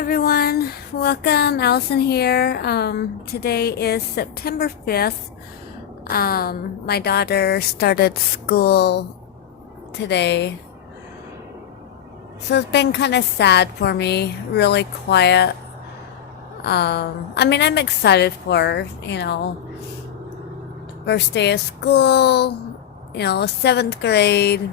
everyone, welcome. Allison here. Today is September 5th. My daughter started school today, so it's been kind of sad for me, really quiet. I'm excited for her, first day of school, seventh grade.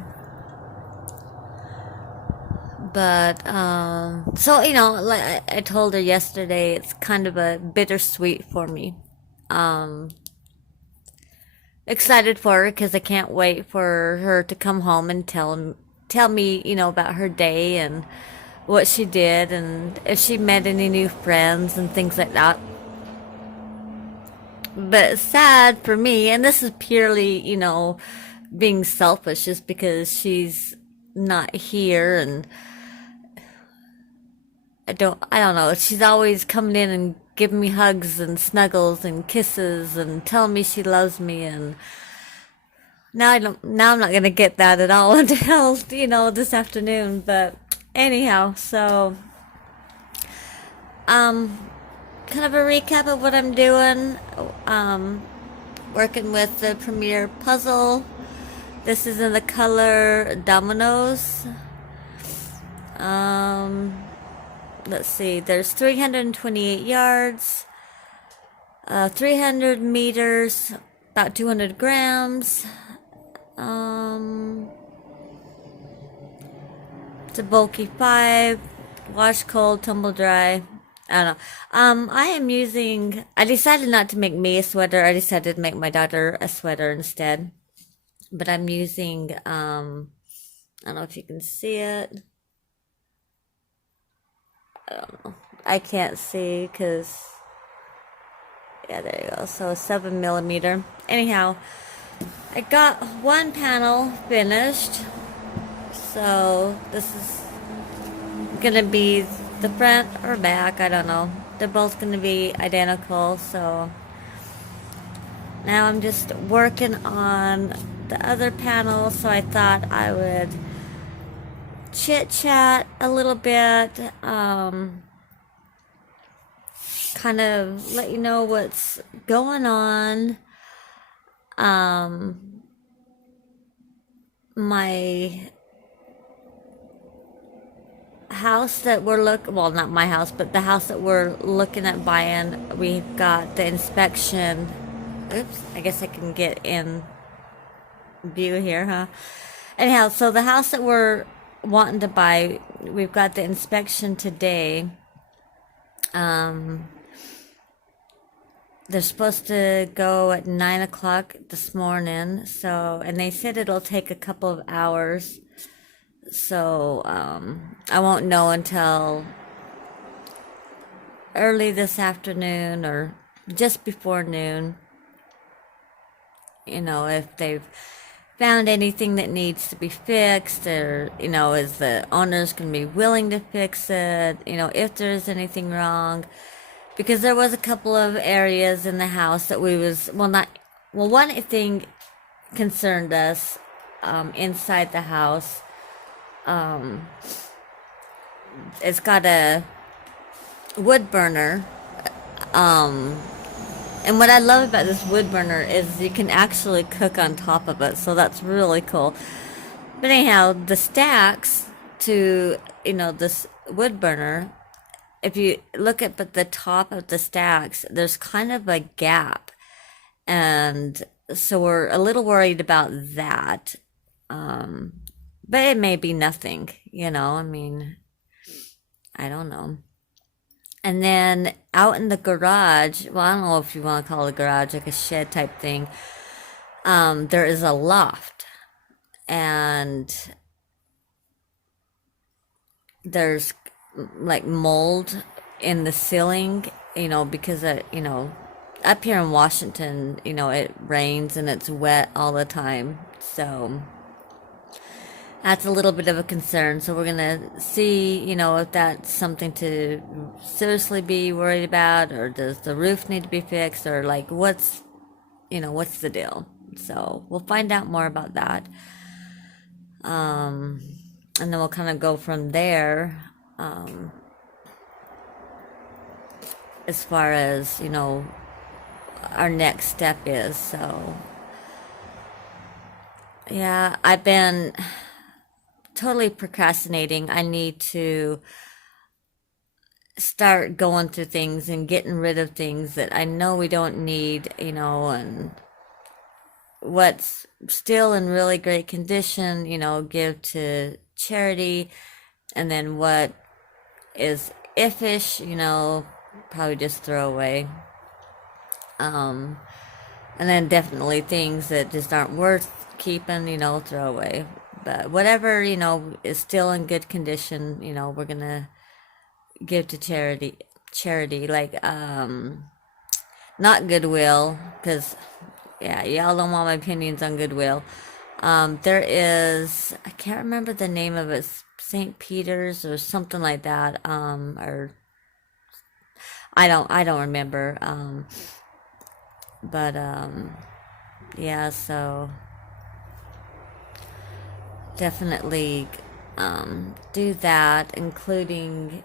But like I told her yesterday, it's kind of a bittersweet for me. Um, Excited for her because I can't wait for her to come home and tell me, about her day and what she did and if she met any new friends and things like that. But it's sad for me, and this is purely, being selfish, just because she's not here and I don't know. She's always coming in and giving me hugs and snuggles and kisses and telling me she loves me, and now I'm not gonna get that at all until, this afternoon. But anyhow, so um kind of a recap of what I'm doing. Um Working with the Premier puzzle. This is in the color Dominoes. Um let's see, there's 328 yards, 300 meters, about 200 grams. It's a bulky 5, wash cold, tumble dry. I don't know. I decided not to make me a sweater. I decided to make my daughter a sweater instead. But I'm using, I don't know if you can see it. I don't know. I can't see because, yeah, there you go. So 7 millimeter. Anyhow, I got one panel finished. So this is gonna be the front or back. I don't know. They're both gonna be identical. So now I'm just working on the other panel. So I thought I would chit chat a little bit, kind of let you know what's going on. My house that well, not my house, but the house that we're looking at buying, we got the inspection. Oops, I guess I can get in view here, huh? Anyhow, so the house that we're wanting to buy, we've got the inspection today. They're supposed to go at 9 o'clock this morning, and they said it'll take a couple of hours. So, I won't know until early this afternoon or just before noon, if they've found anything that needs to be fixed, or, is the owners going to be willing to fix it, if there's anything wrong. Because there was a couple of areas in the house that one thing concerned us, inside the house. It's got a wood burner, and what I love about this wood burner is you can actually cook on top of it, so that's really cool. But anyhow, the stacks to, this wood burner, if you look up at the top of the stacks, there's kind of a gap. And so we're a little worried about that. But it may be nothing, I don't know. And then out in the garage, well, I don't know if you want to call it a garage, like a shed type thing, there is a loft. And there's like mold in the ceiling, because up here in Washington, it rains and it's wet all the time. So that's a little bit of a concern. So we're gonna see, if that's something to seriously be worried about, or does the roof need to be fixed, or like what's the deal. So we'll find out more about that. And then we'll kind of go from there. as far as, our next step is. So, yeah, I've been totally procrastinating. I need to start going through things and getting rid of things that I know we don't need, and what's still in really great condition, give to charity, and then what is iffish, probably just throw away. Um, and then definitely things that just aren't worth keeping, throw away. But whatever, is still in good condition, we're gonna give to charity. Charity, like, not Goodwill, because, yeah, y'all don't want my opinions on Goodwill. There is, I can't remember the name of it, St. Peter's or something like that. Or I don't remember. But yeah, so definitely do that, including,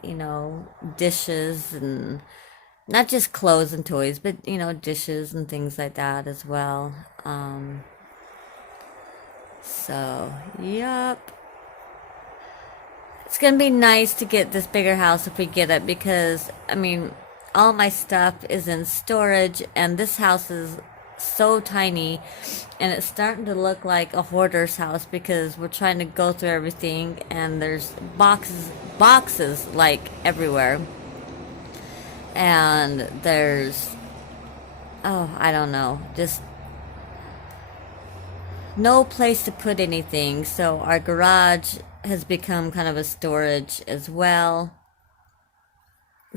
dishes and not just clothes and toys, but, dishes and things like that as well. So, yep. It's gonna be nice to get this bigger house if we get it because, I mean, all my stuff is in storage and this house is so tiny and it's starting to look like a hoarder's house because we're trying to go through everything and there's boxes like everywhere. And there's, oh, I don't know, just no place to put anything. So our garage has become kind of a storage as well.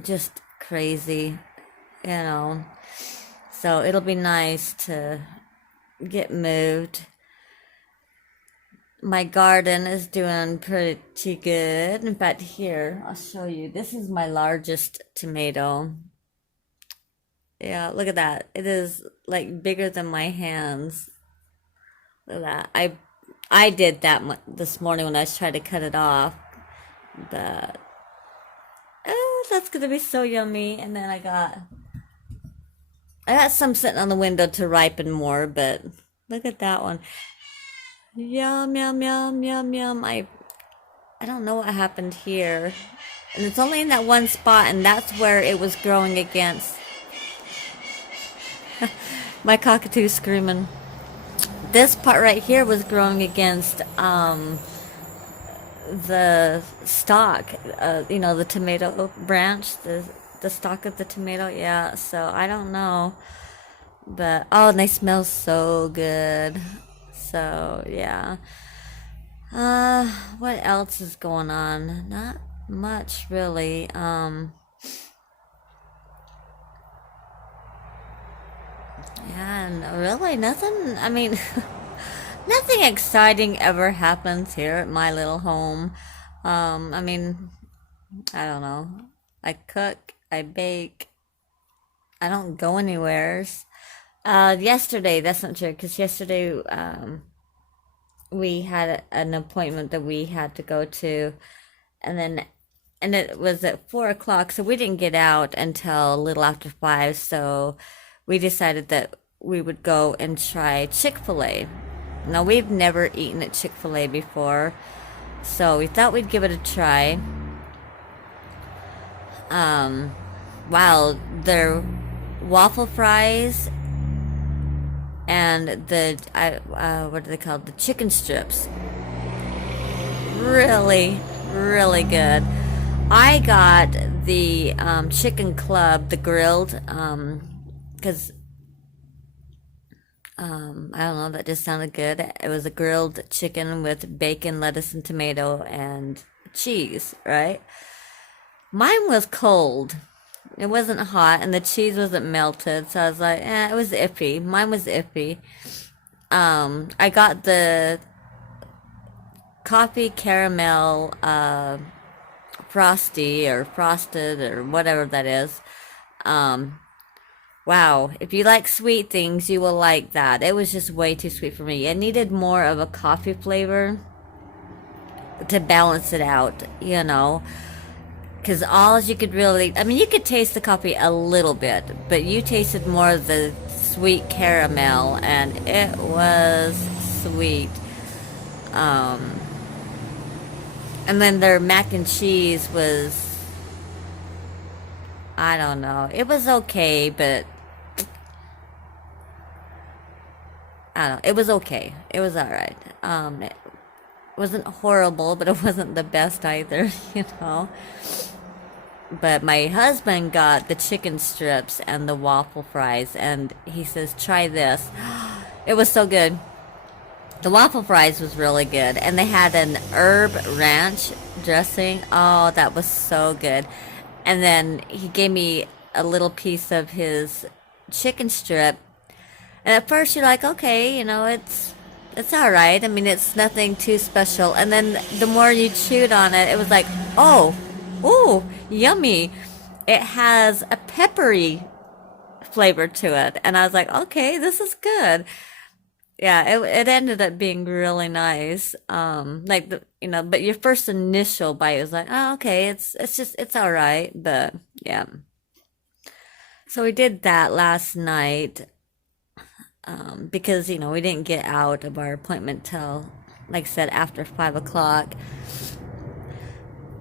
Just crazy, you know. So it'll be nice to get moved. My garden is doing pretty good. In fact, here, I'll show you. This is my largest tomato. Yeah, look at that. It is like bigger than my hands. Look at that. I did that this morning when I was trying to cut it off. But oh, that's gonna be so yummy. And then I got some sitting on the window to ripen more, but look at that one. Yum yum yum yum yum. I don't know what happened here. And it's only in that one spot and that's where it was growing against my cockatoo screaming. This part right here was growing against the stalk, the tomato branch, the stalk of the tomato. Yeah, so I don't know, but oh, and they smell so good. So yeah. What else is going on? Not much really. Yeah, and really nothing. I mean, nothing exciting ever happens here at my little home. I mean, I don't know. I cook, I bake, I don't go anywhere. Yesterday, that's not true, because yesterday, we had an appointment that we had to go to, and then, and it was at 4 o'clock, so we didn't get out until a little after 5, so we decided that we would go and try Chick-fil-A. Now, we've never eaten at Chick-fil-A before, so we thought we'd give it a try. Wow, their waffle fries and what are they called? The chicken strips. Really, really good. I got the chicken club, the grilled, because I don't know, that just sounded good. It was a grilled chicken with bacon, lettuce, and tomato and cheese, right? Mine was cold. It wasn't hot, and the cheese wasn't melted, so I was like, it was iffy. Mine was iffy. I got the coffee caramel frosty or frosted or whatever that is. Wow, if you like sweet things, you will like that. It was just way too sweet for me. It needed more of a coffee flavor to balance it out, Because all you could really, I mean, you could taste the coffee a little bit, but you tasted more of the sweet caramel, and it was sweet. Um, and then their mac and cheese was, I don't know, it was okay, but I don't know, it was okay. It was all right. It wasn't horrible, but it wasn't the best either, you know. But my husband got the chicken strips and the waffle fries, and he says, try this. It was so good. The waffle fries was really good, and they had an herb ranch dressing. Oh, that was so good. And then he gave me a little piece of his chicken strip. And at first you're like, okay, you know, it's all right. I mean, it's nothing too special. And then the more you chewed on it, it was like, oh, ooh, yummy. It has a peppery flavor to it. And I was like, okay, this is good. Yeah, it ended up being really nice. Like you know, but your first initial bite was like, oh, okay, it's just it's all right. But yeah, so we did that last night. Because you know we didn't get out of our appointment till, like I said, after 5 o'clock.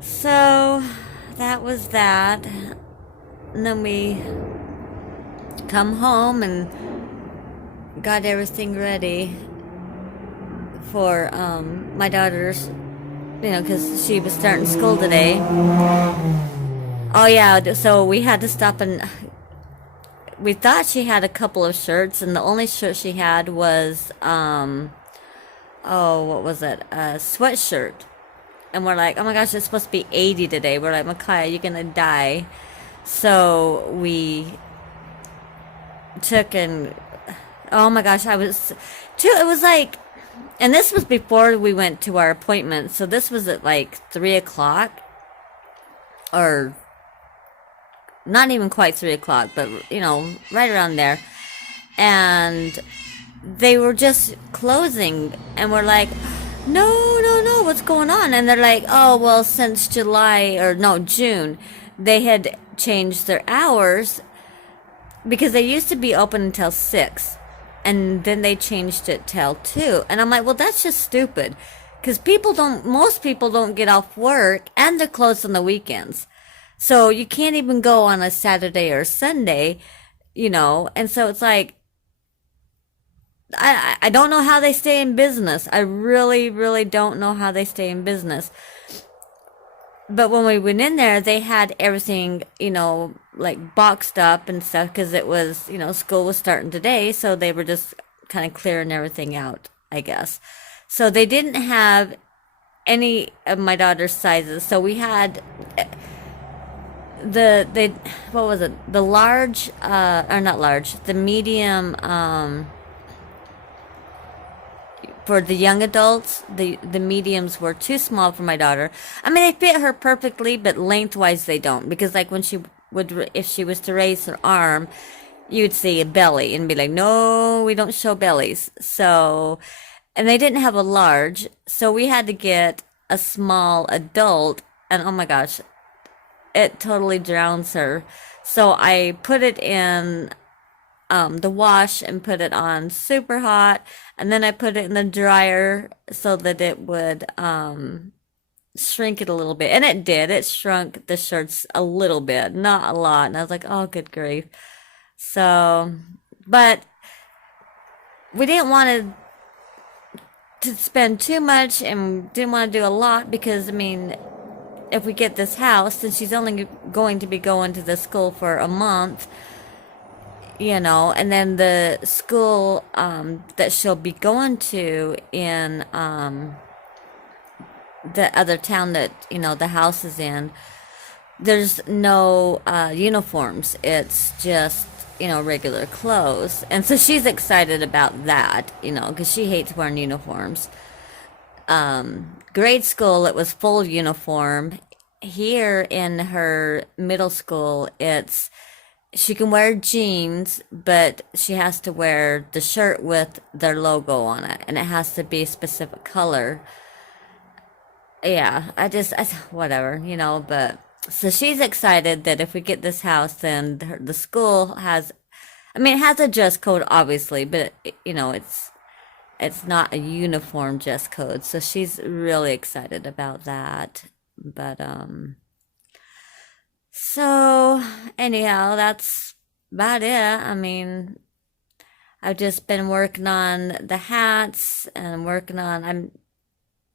So that was that. And then we come home and got everything ready for my daughter's, you know, because she was starting school today. Oh yeah, so we had to stop, and we thought she had a couple of shirts, and the only shirt she had was oh, what was it, a sweatshirt. And we're like, oh my gosh, it's supposed to be 80 today. We're like, Micaiah, you're gonna die. So we took and, oh my gosh, I was too, it was like, and this was before we went to our appointment, so this was at like 3 o'clock, or not even quite 3 o'clock, but you know, right around there. And they were just closing, and we're like, no, no, no, what's going on? And they're like, oh, well, since July, or no, June, they had changed their hours, because they used to be open until 6, and then they changed it till 2. And I'm like, well, that's just stupid, because most people don't get off work, and they're closed on the weekends. So you can't even go on a Saturday or Sunday, you know. And so it's like, I don't know how they stay in business. I really, really don't know how they stay in business. But when we went in there, they had everything, you know, like boxed up and stuff, because it was, you know, school was starting today, so they were just kind of clearing everything out, I guess. So they didn't have any of my daughter's sizes. So we had they what was it? The large, or not large, the medium, for the young adults. The mediums were too small for my daughter. I mean, they fit her perfectly, but lengthwise they don't, because like when she would, if she was to raise her arm, you'd see a belly and be like, no, we don't show bellies. So, and they didn't have a large, so we had to get a small adult, and oh my gosh, it totally drowns her. So I put it in the wash and put it on super hot, and then I put it in the dryer so that it would shrink it a little bit. And it did. It shrunk the shirts a little bit, not a lot. And I was like, oh, good grief. So, but we didn't want to spend too much, and didn't want to do a lot, because I mean, if we get this house, then she's only going to be going to the school for a month, you know, and then the school that she'll be going to in the other town that, you know, the house is in, there's no uniforms. It's just, you know, regular clothes. And so she's excited about that, you know, because she hates wearing uniforms. Grade school, it was full uniform. Here in her middle school, it's, she can wear jeans, but she has to wear the shirt with their logo on it, and it has to be a specific color. Yeah, whatever, you know, but So she's excited that if we get this house, then the school has, I mean, it has a dress code, obviously, but it's not a uniform dress code. So she's really excited about that. But so anyhow, that's about it. I mean, I've just been working on the hats and working on I'm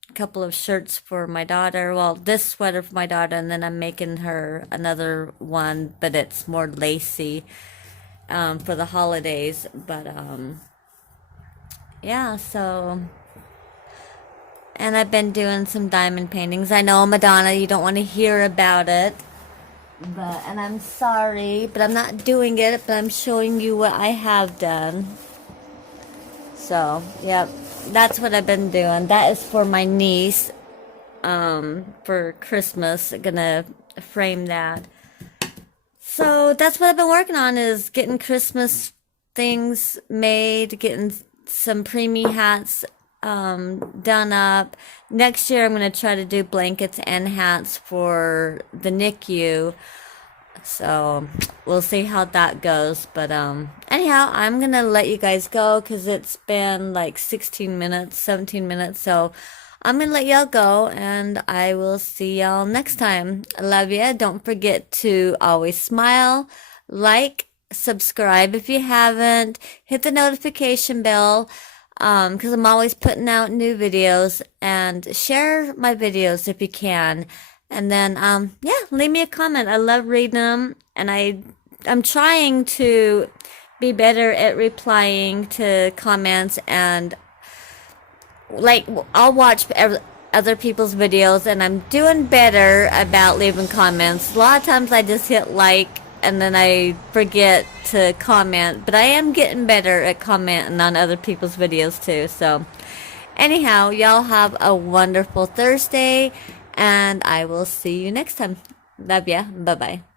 a couple of shirts for my daughter. Well, this sweater for my daughter, and then I'm making her another one, but it's more lacy for the holidays. But yeah, so and I've been doing some diamond paintings. I know, Madonna, you don't want to hear about it, but and I'm sorry, but I'm not doing it, but I'm showing you what I have done. So, yep, that's what I've been doing. That is for my niece, for Christmas. Gonna frame that. So that's what I've been working on is getting Christmas things made, getting some preemie hats done up. Next year I'm gonna try to do blankets and hats for the NICU. So we'll see how that goes. But anyhow, I'm gonna let you guys go because it's been like 16 minutes, 17 minutes. So I'm gonna let y'all go and I will see y'all next time. I love ya. Don't forget to always smile, like, subscribe if you haven't, hit the notification bell because I'm always putting out new videos, and share my videos if you can. And then, yeah, leave me a comment. I love reading them, and I'm trying to be better at replying to comments, and like I'll watch other people's videos, and I'm doing better about leaving comments. A lot of times I just hit like, and then I forget to comment, but I am getting better at commenting on other people's videos too. So, anyhow, y'all have a wonderful Thursday, and I will see you next time. Love ya. Bye bye.